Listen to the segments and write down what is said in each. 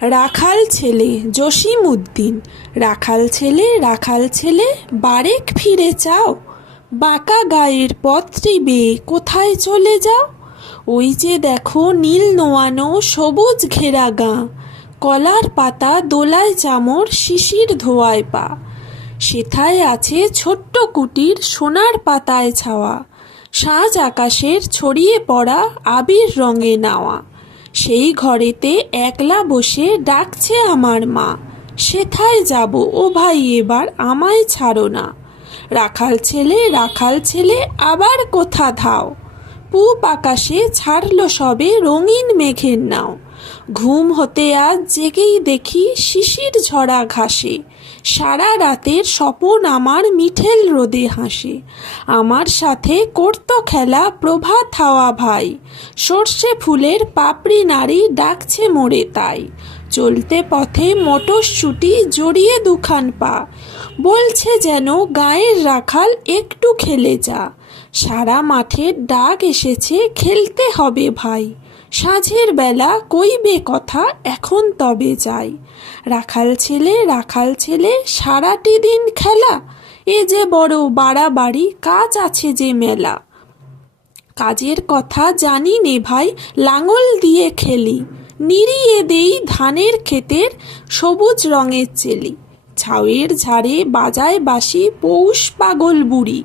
রাখাল ছেলে জসিম উদ্দিন। রাখাল ছেলে বারেক ফিরে চাও, বাঁকা গায়ের পথটি বেয়ে কোথায় চলে যাও? ওই যে দেখো নীল নোয়ানো সবুজ ঘেরা গাঁ, কলার পাতা দোলায় চামর শিশির ধোয়ায় পা। সেথায় আছে ছোট্ট কুটির সোনার পাতায় ছাওয়া, সাজ আকাশের ছড়িয়ে পড়া আবির রঙে নাওয়া। সেই ঘরেতে একলা বসে ডাকছে আমার মা, সেথায় যাব ও ভাই এবার আমায় ছাড়ো না। রাখাল ছেলে আবার কোথা ধাও, পূব আকাশে ছাড়লো সবে রঙিন মেঘের নাও। ঘুম হতে আজ জেগেই দেখি শিশির ঝরা ঘাসে, সারা রাতের স্বপন আমার মিঠেল রোদে হাসে। আমার সাথে করতো খেলা প্রভাত হাওয়া ভাই, সর্ষে ফুলের পাপড়ি নাড়ি ডাকছে মোড়ে তাই। চলতে পথে মটরশুঁটি জড়িয়ে দুখান পা, বলছে যেন গায়ের রাখাল একটু খেলে যা। সারা মাঠের ডাক এসেছে খেলতে হবে ভাই, সাঁঝের বেলা কইবে কথা এখন তবে যাই। রাখাল ছেলে সারাটি দিন খেলা, এ যে বড় বাড়াবাড়ি কাজ আছে যে মেলা। কাজের কথা জানি নে ভাই, লাঙল দিয়ে খেলি, নিড়িয়ে দেই ধানের ক্ষেতের সবুজ রঙের চেলি। ঝাউয়ের ঝাড়ে বাজায় বাঁশি পৌষ পাগল বুড়ি,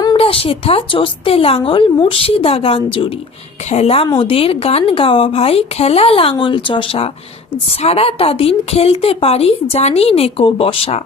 আমরা সেথা চষতে লাঙল মুর্শিদা গান জুড়ি। খেলা মোদের গান গাওয়া ভাই, খেলা লাঙল চষা, সারাটা দিন খেলতে পারি জানি নেকো বসা।